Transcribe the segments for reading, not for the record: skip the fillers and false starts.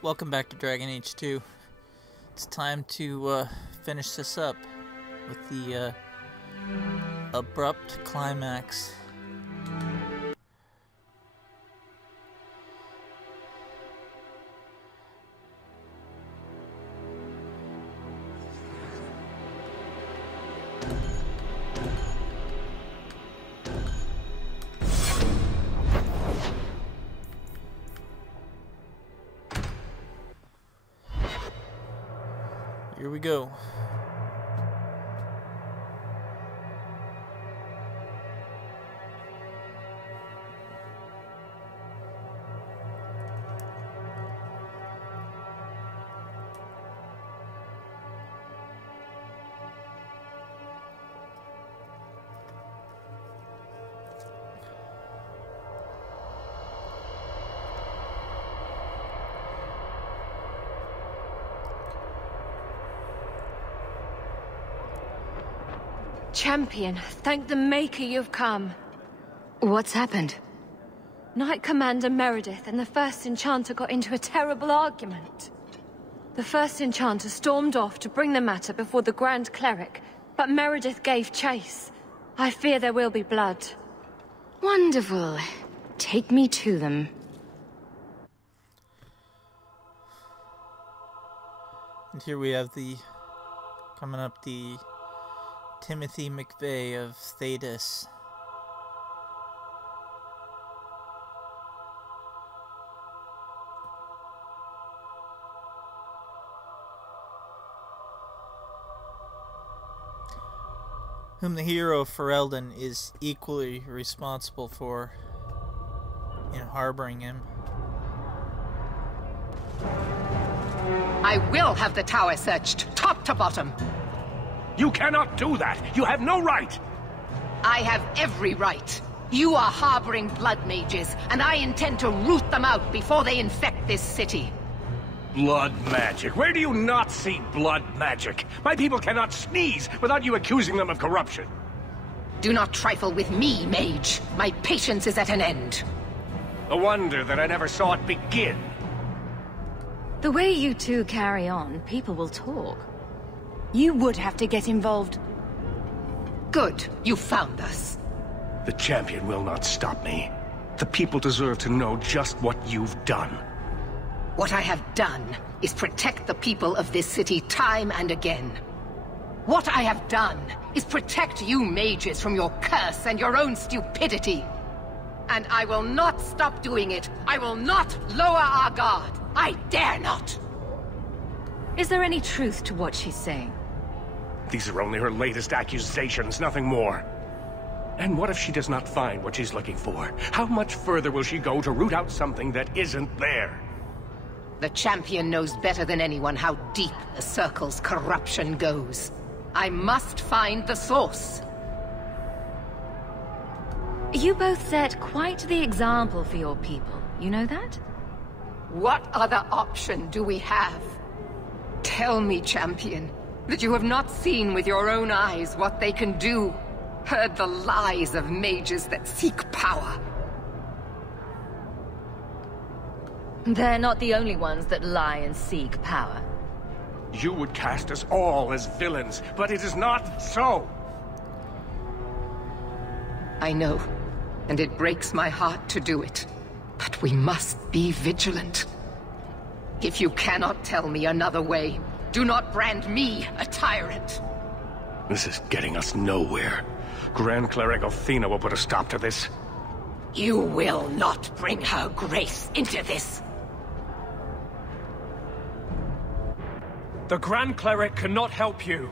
Welcome back to Dragon Age 2. It's time to finish this up with the abrupt climax. Here we go. Champion, thank the Maker you've come. What's happened? Knight Commander Meredith and the First Enchanter got into a terrible argument. The First Enchanter stormed off to bring the matter before the Grand Cleric, but Meredith gave chase. I fear there will be blood. Wonderful. Take me to them. And here we have coming up the Timothy McVeigh of Thedas. Whom the hero of Ferelden is equally responsible for in harboring him. I will have the tower searched, top to bottom. You cannot do that! You have no right! I have every right. You are harboring blood mages, and I intend to root them out before they infect this city. Blood magic? Where do you not see blood magic? My people cannot sneeze without you accusing them of corruption. Do not trifle with me, mage. My patience is at an end. A wonder that I never saw it begin. The way you two carry on, people will talk. You would have to get involved. Good, you found us. The champion will not stop me. The people deserve to know just what you've done. What I have done is protect the people of this city time and again. What I have done is protect you mages from your curse and your own stupidity. And I will not stop doing it. I will not lower our guard. I dare not. Is there any truth to what she's saying? These are only her latest accusations, nothing more. And what if she does not find what she's looking for? How much further will she go to root out something that isn't there? The champion knows better than anyone how deep the Circle's corruption goes. I must find the source. You both set quite the example for your people. You know that? What other option do we have? Tell me, champion, that you have not seen with your own eyes what they can do. Heard the lies of mages that seek power. They're not the only ones that lie and seek power. You would cast us all as villains, but it is not so. I know, and it breaks my heart to do it. But we must be vigilant. If you cannot tell me another way, do not brand me a tyrant. This is getting us nowhere. Grand Cleric Athena will put a stop to this. You will not bring her grace into this. The Grand Cleric cannot help you.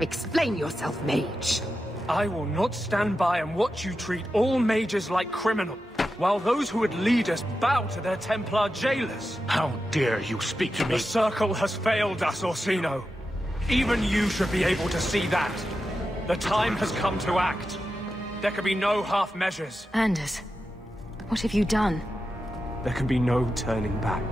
Explain yourself, mage. I will not stand by and watch you treat all mages like criminals, while those who would lead us bow to their Templar jailers. How dare you speak to me? The Circle has failed us, Orsino. Even you should be able to see that. The time has come to act. There can be no half measures. Anders, what have you done? There can be no turning back.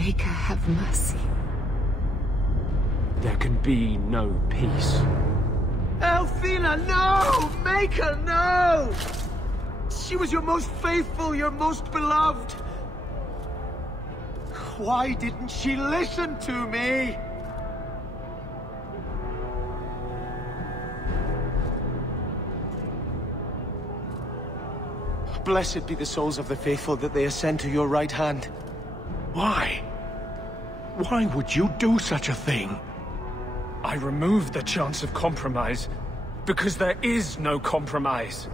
Maker, have mercy. There can be no peace. Althena, no! Maker, no! She was your most faithful, your most beloved. Why didn't she listen to me? Blessed be the souls of the faithful that they ascend to your right hand. Why? Why would you do such a thing? I removed the chance of compromise, because there is no compromise.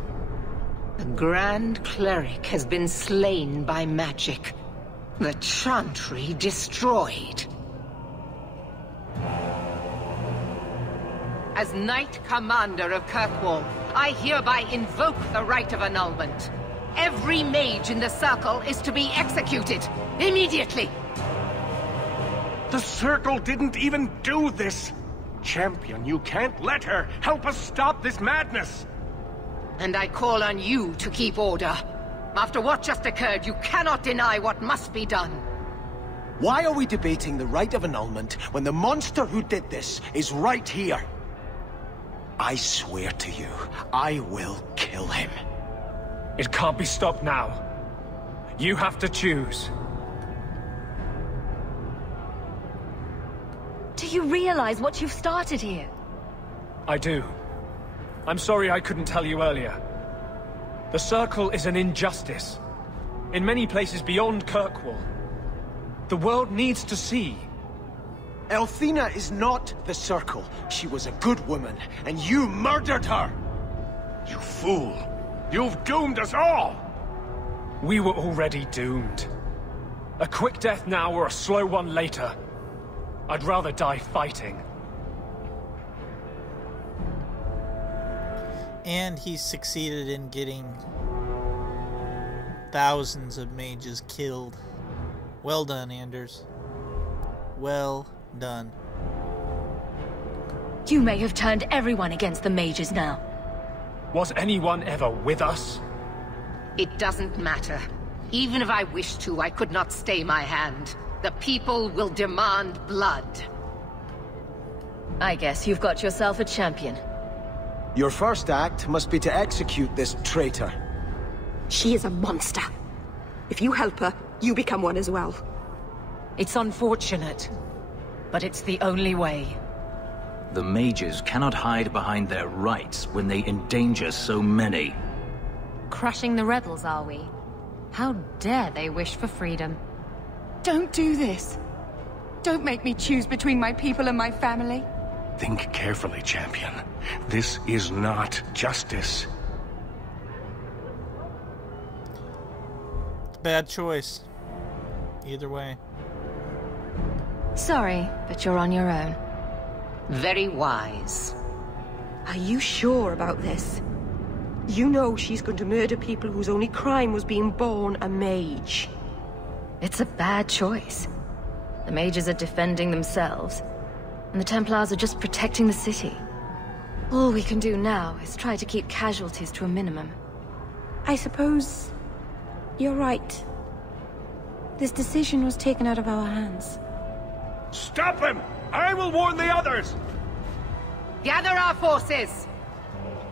The Grand Cleric has been slain by magic. The Chantry destroyed. As Knight Commander of Kirkwall, I hereby invoke the Rite of Annulment. Every mage in the Circle is to be executed, immediately! The Circle didn't even do this! Champion, you can't let her! Help us stop this madness! And I call on you to keep order. After what just occurred, you cannot deny what must be done. Why are we debating the Rite of Annulment when the monster who did this is right here? I swear to you, I will kill him. It can't be stopped now. You have to choose. Do you realize what you've started here? I do. I'm sorry I couldn't tell you earlier. The Circle is an injustice. In many places beyond Kirkwall. The world needs to see. Althena is not the Circle. She was a good woman, and you murdered her! You fool! You've doomed us all! We were already doomed. A quick death now or a slow one later. I'd rather die fighting. And he succeeded in getting thousands of mages killed. Well done, Anders. Well done. You may have turned everyone against the mages now. Was anyone ever with us? It doesn't matter. Even if I wished to, I could not stay my hand. The people will demand blood. I guess you've got yourself a champion. Your first act must be to execute this traitor. She is a monster. If you help her, you become one as well. It's unfortunate, but it's the only way. The mages cannot hide behind their rights when they endanger so many. Crushing the rebels, are we? How dare they wish for freedom? Don't do this. Don't make me choose between my people and my family. Think carefully, champion. This is not justice. It's a bad choice. Either way. Sorry, but you're on your own. Very wise. Are you sure about this? You know she's going to murder people whose only crime was being born a mage. It's a bad choice. The mages are defending themselves, and the Templars are just protecting the city. All we can do now is try to keep casualties to a minimum. I suppose you're right. This decision was taken out of our hands. Stop him! I will warn the others! Gather our forces!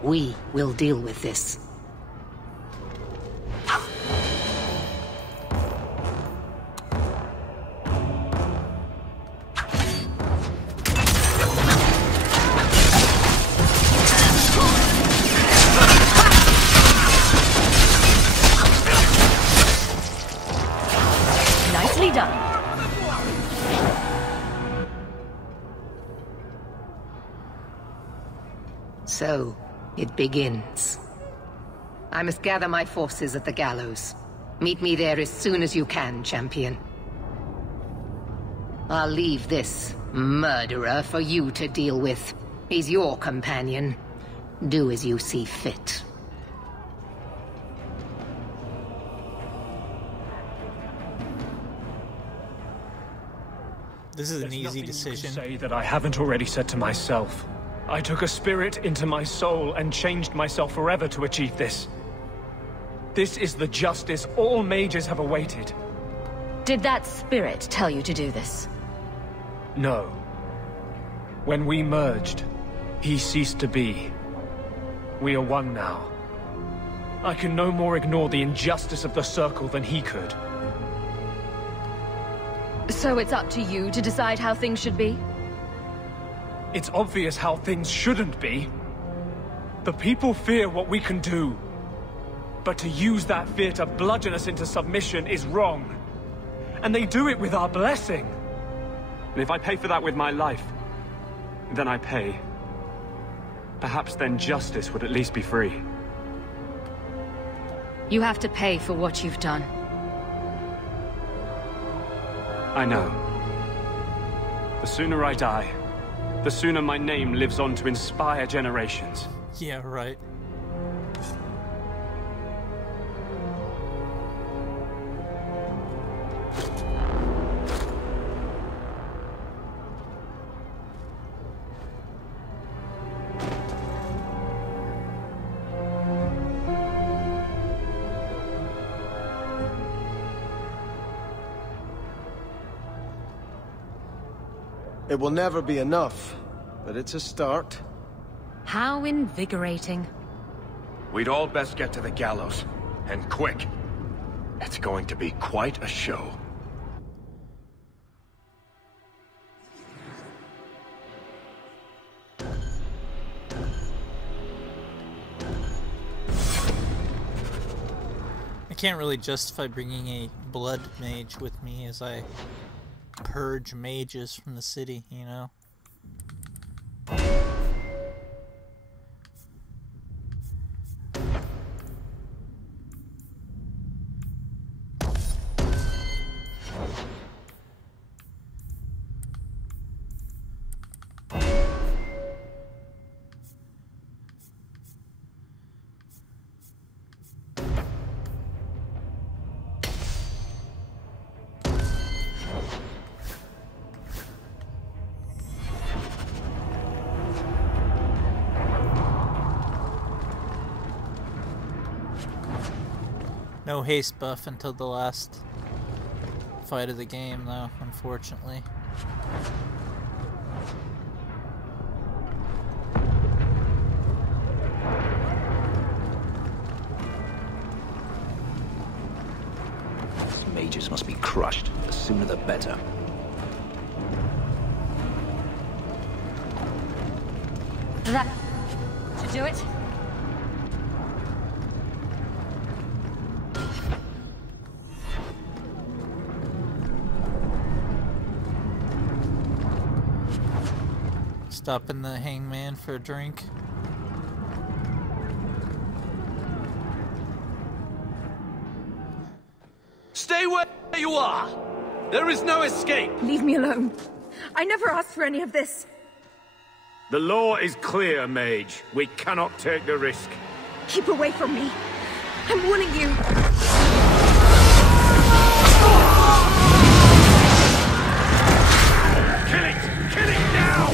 We will deal with this. Nicely done. So, it begins. I must gather my forces at the gallows. Meet me there as soon as you can, champion. I'll leave this murderer for you to deal with. He's your companion. Do as you see fit. This is an There's easy nothing decision. You can say that I haven't already said to myself. I took a spirit into my soul and changed myself forever to achieve this. This is the justice all mages have awaited. Did that spirit tell you to do this? No. When we merged, he ceased to be. We are one now. I can no more ignore the injustice of the Circle than he could. So it's up to you to decide how things should be? It's obvious how things shouldn't be. The people fear what we can do. But to use that fear to bludgeon us into submission is wrong. And they do it with our blessing. And if I pay for that with my life, then I pay. Perhaps then justice would at least be free. You have to pay for what you've done. I know. The sooner I die, the sooner my name lives on to inspire generations. Yeah, right. It will never be enough, but it's a start. How invigorating. We'd all best get to the gallows, and quick. It's going to be quite a show. I can't really justify bringing a blood mage with me as I purge mages from the city, you know? No haste buff until the last fight of the game, though, unfortunately. These mages must be crushed. The sooner the better. That should do it. Stopping the hangman for a drink. Stay where you are! There is no escape! Leave me alone. I never asked for any of this. The law is clear, mage. We cannot take the risk. Keep away from me. I'm warning you. Kill it! Kill it now!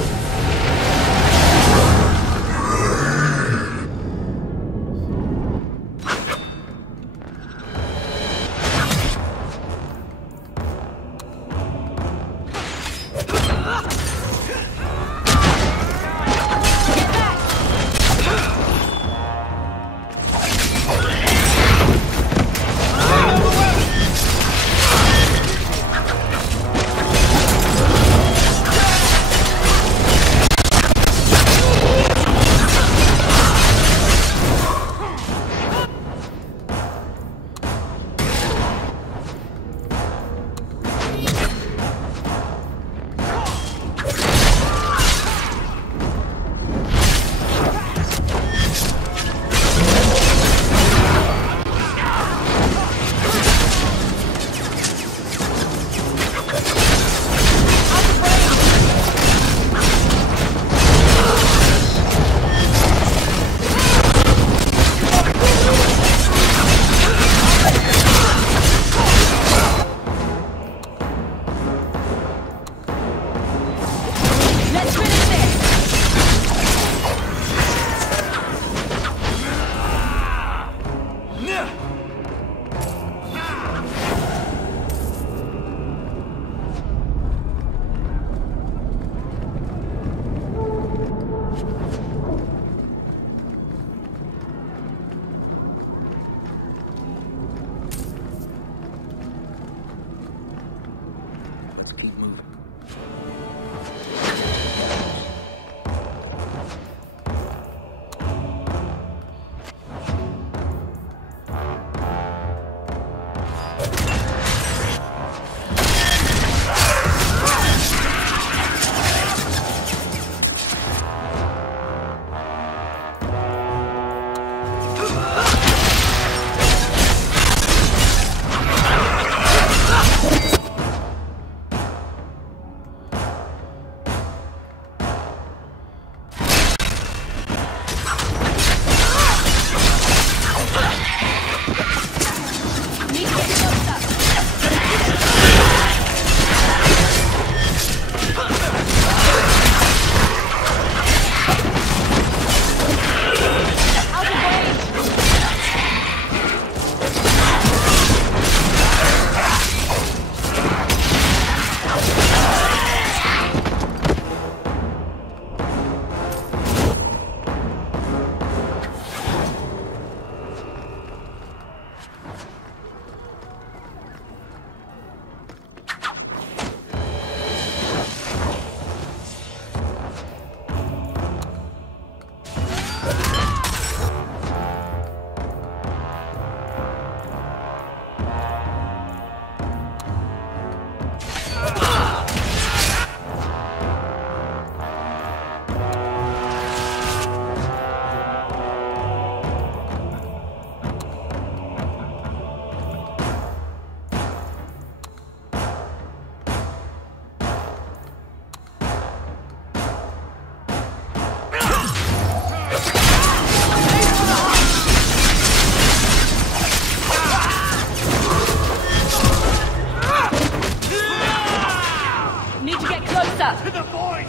closer! To the void!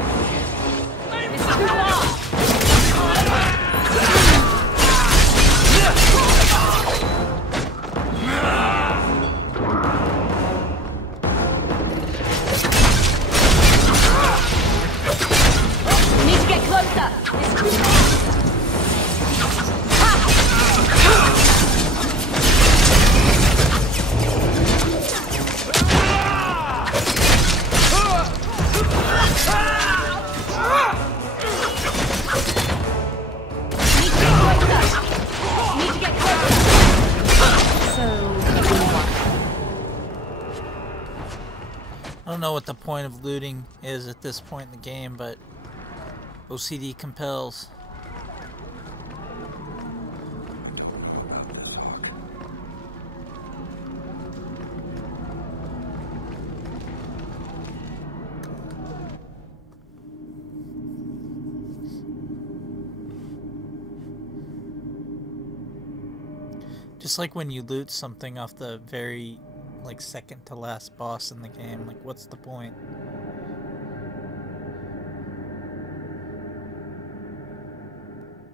It's too far! We need to get closer! It's too far! I don't know what the point of looting is at this point in the game, but OCD compels. Just like when you loot something off the very, like, second to last boss in the game, like, what's the point?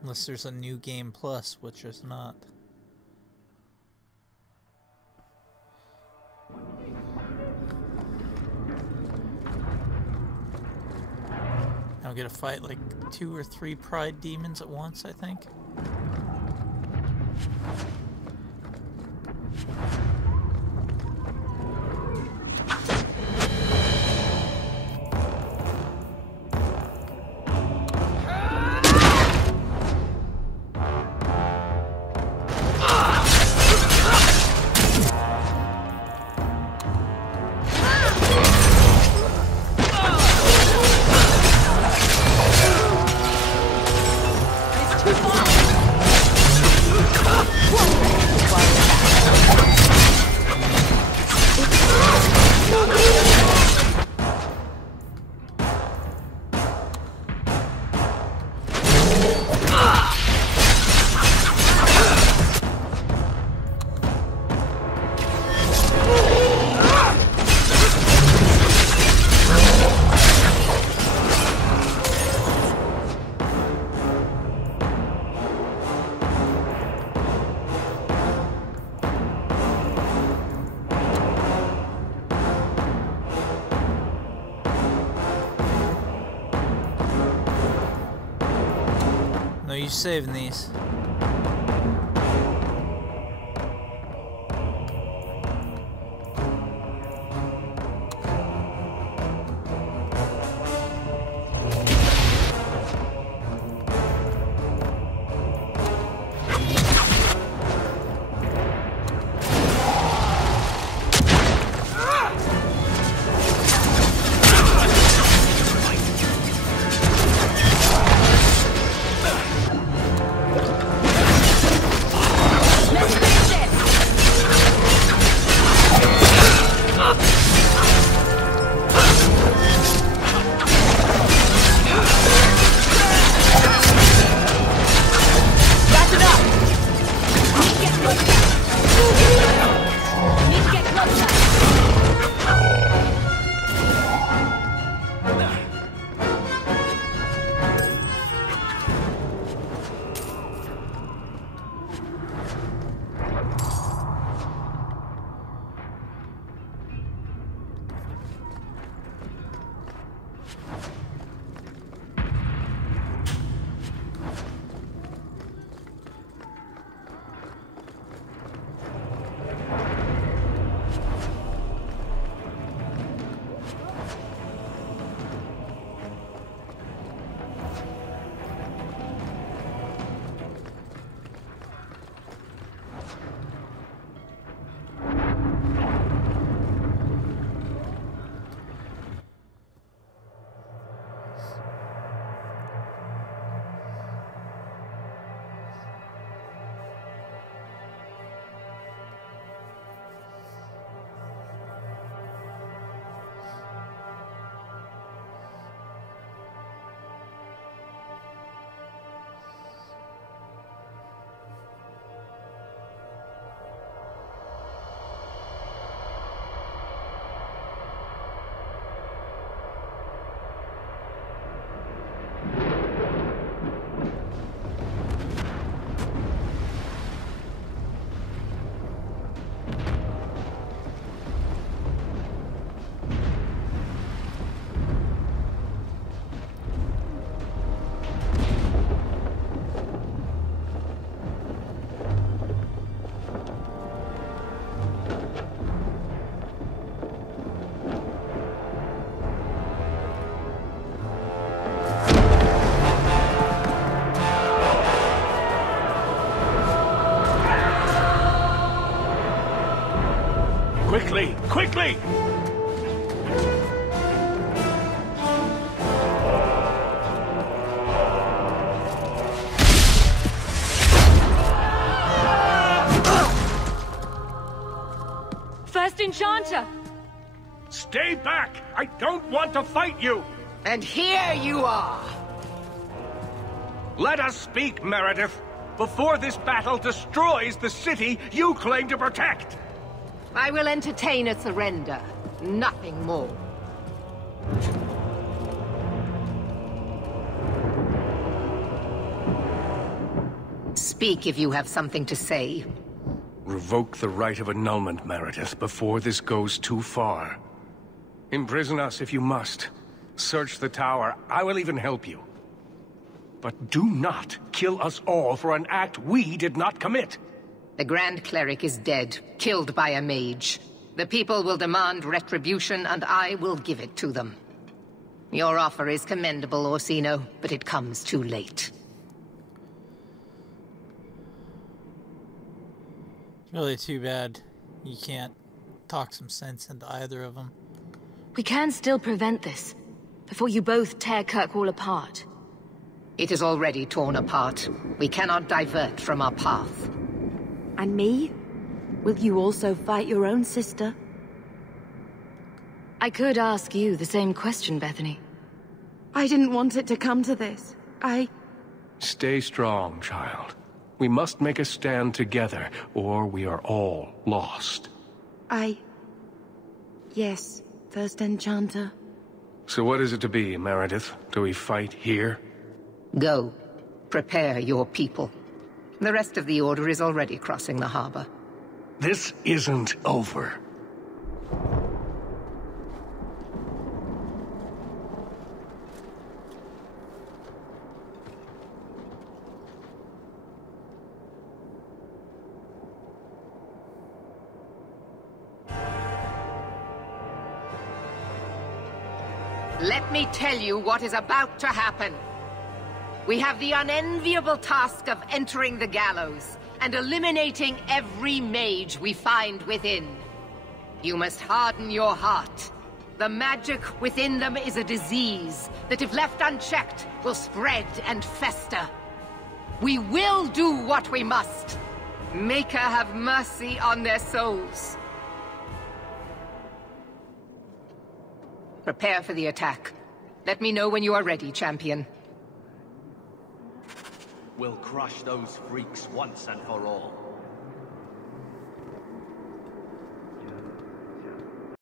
Unless there's a new game plus, which is not. Now we gotta fight like 2 or 3 pride demons at once, I think. No use saving these. Quickly! First Enchanter! Stay back! I don't want to fight you! And here you are! Let us speak, Meredith, before this battle destroys the city you claim to protect! I will entertain a surrender, nothing more. Speak if you have something to say. Revoke the Rite of Annulment, Meredith, before this goes too far. Imprison us if you must. Search the tower. I will even help you. But do not kill us all for an act we did not commit. The Grand Cleric is dead, killed by a mage. The people will demand retribution, and I will give it to them. Your offer is commendable, Orsino, but it comes too late. It's really too bad you can't talk some sense into either of them. We can still prevent this, before you both tear Kirkwall apart. It is already torn apart. We cannot divert from our path. And me? Will you also fight your own sister? I could ask you the same question, Bethany. I didn't want it to come to this. Stay strong, child. We must make a stand together, or we are all lost. Yes, First Enchanter. So what is it to be, Meredith? Do we fight here? Go. Prepare your people. The rest of the Order is already crossing the harbor. This isn't over. Let me tell you what is about to happen. We have the unenviable task of entering the gallows and eliminating every mage we find within. You must harden your heart. The magic within them is a disease that, if left unchecked, will spread and fester. We will do what we must. Maker have mercy on their souls. Prepare for the attack. Let me know when you are ready, champion. We'll crush those freaks once and for all.